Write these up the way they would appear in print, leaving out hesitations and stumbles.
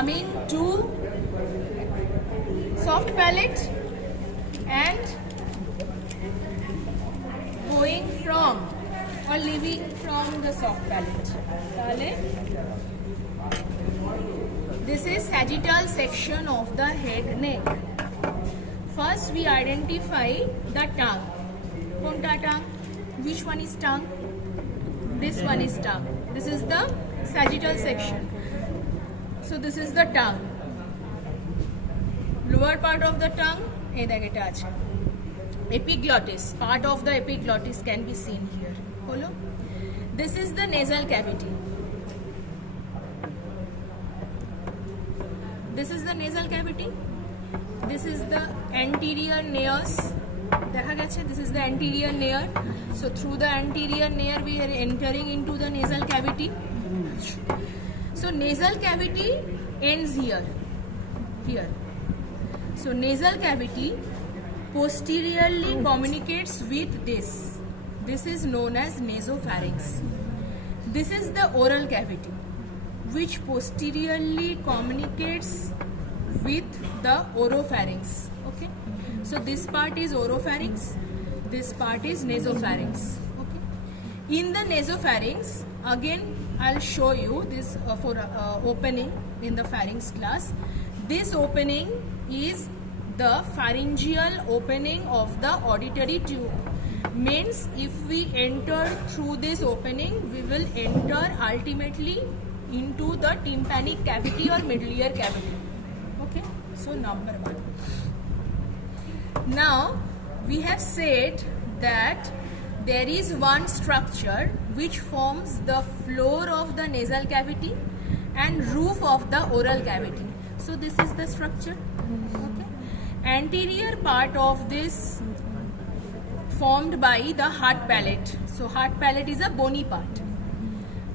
coming to soft palate and going from or leaving from the soft palate. This is sagittal section of the head neck. First we identify the tongue. Konta tongue? Which one is tongue? This one is tongue. This is the sagittal section. So this is the tongue. Lower part of the tongue, epiglottis. Part of the epiglottis can be seen here. Follow? This is the nasal cavity. This is the nasal cavity. This is the anterior nares. This is the anterior nair. So through the anterior nair we are entering into the nasal cavity. So nasal cavity ends here. So nasal cavity posteriorly communicates with this. This is known as nasopharynx. This is the oral cavity, which posteriorly communicates with the oropharynx. Okay. So this part is oropharynx. This part is nasopharynx. Okay. In the nasopharynx, again I'll show you this for opening in the pharynx class. This opening is the pharyngeal opening of the auditory tube. Means if we enter through this opening, we will enter ultimately into the tympanic cavity or middle ear cavity. Okay, so number 1. Now we have said that there is one structure which forms the floor of the nasal cavity and roof of the oral cavity. So this is the structure. Okay. Anterior part of this formed by the hard palate. So hard palate is a bony part.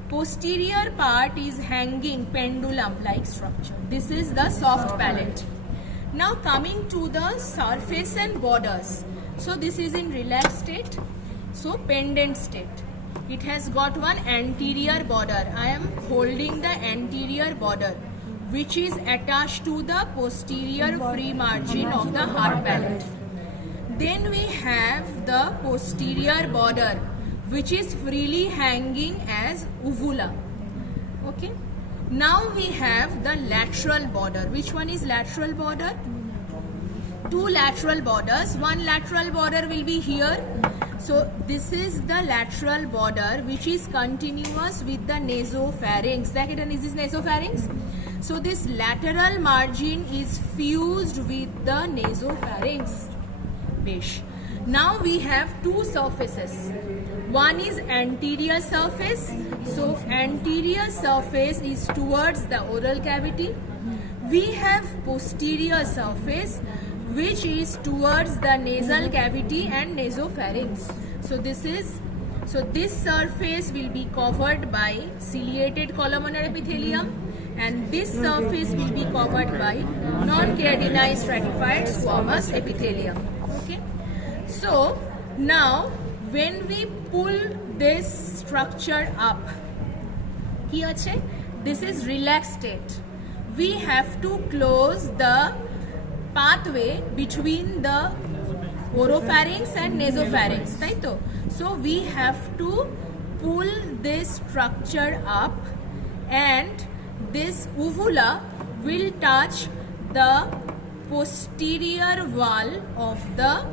Posterior part is hanging pendulum like structure. This is the soft palate. Now coming to the surface and borders. So this is in relaxed state. So pendant state. It has got one anterior border. I am holding the anterior border, which is attached to the posterior free margin of the hard palate. Then we have the posterior border, which is freely hanging as uvula. Okay. Now we have the lateral border. Which one is lateral border? 2 lateral borders. One lateral border will be here. So this is the lateral border which is continuous with the nasopharynx. Is this nasopharynx? So this lateral margin is fused with the nasopharynx. Besh. Now we have 2 surfaces. One is anterior surface. So anterior surface is towards the oral cavity. We have posterior surface which is towards the nasal cavity and nasopharynx. So this surface will be covered by ciliated columnar epithelium, and this surface will be covered by non-keratinized stratified squamous epithelium. Okay. So now when we pull this structure up, this is relaxed state. We have to close the pathway between the oropharynx and nasopharynx, right? So we have to pull this structure up, and this uvula will touch the posterior wall of the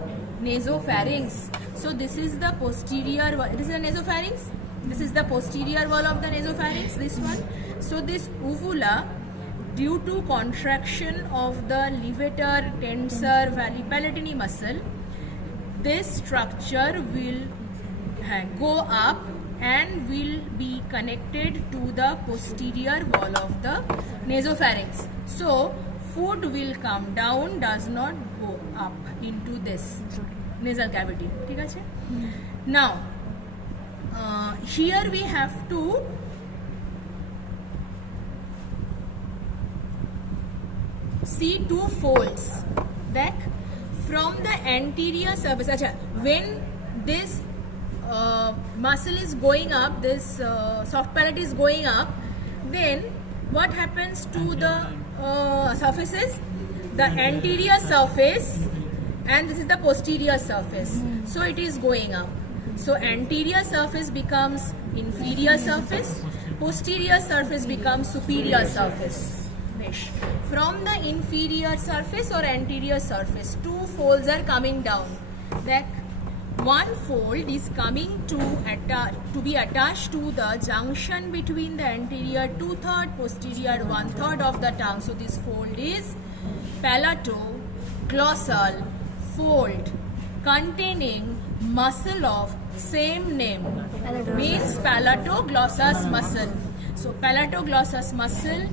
nasopharynx. So this is the posterior wall. This is the nasopharynx. This is the posterior wall of the nasopharynx, this one. So this uvula, due to contraction of the levator, tensor, valley muscle, this structure will go up and will be connected to the posterior wall of the nasopharynx. So food will come down, does not go up into this nasal cavity. Now here we have to see 2 folds. That from the anterior surface, when this muscle is going up, this soft palate is going up, then what happens to the surfaces? The anterior surface and this is the posterior surface. So it is going up. So anterior surface becomes inferior surface, posterior surface becomes superior surface. From the inferior surface or anterior surface, two folds are coming down. That one fold is coming to be attached to the junction between the anterior 2/3, posterior 1/3 of the tongue. So this fold is palatoglossal fold containing muscle of same name, means palatoglossus muscle. So palatoglossus muscle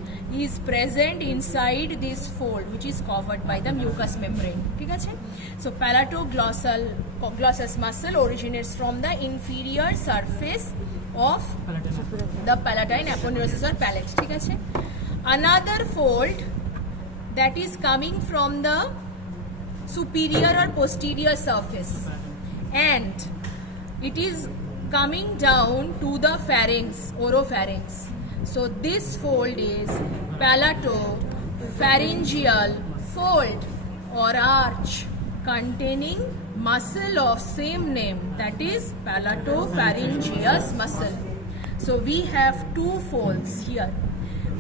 is present inside this fold which is covered by the mucous membrane. ठीक है? So palatoglossus muscle originates from the inferior surface of the palatine aponeurosis or palate. ठीक है? Another fold that is coming from the superior or posterior surface and it is coming down to the pharynx, oropharynx. So this fold is palatopharyngeal fold or arch containing muscle of same name, that is palatopharyngeus muscle. So we have two folds here,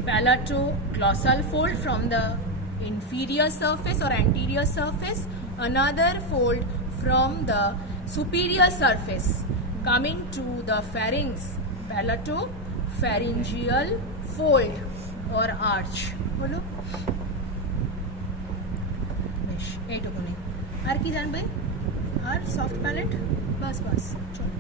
palatoglossal fold from the inferior surface or anterior surface, another fold from the superior surface coming to the pharynx, palatopharyngeal fold or arch. বলো বেশ এইটুকুনি আর কি জানবে আর soft palate বাস চলো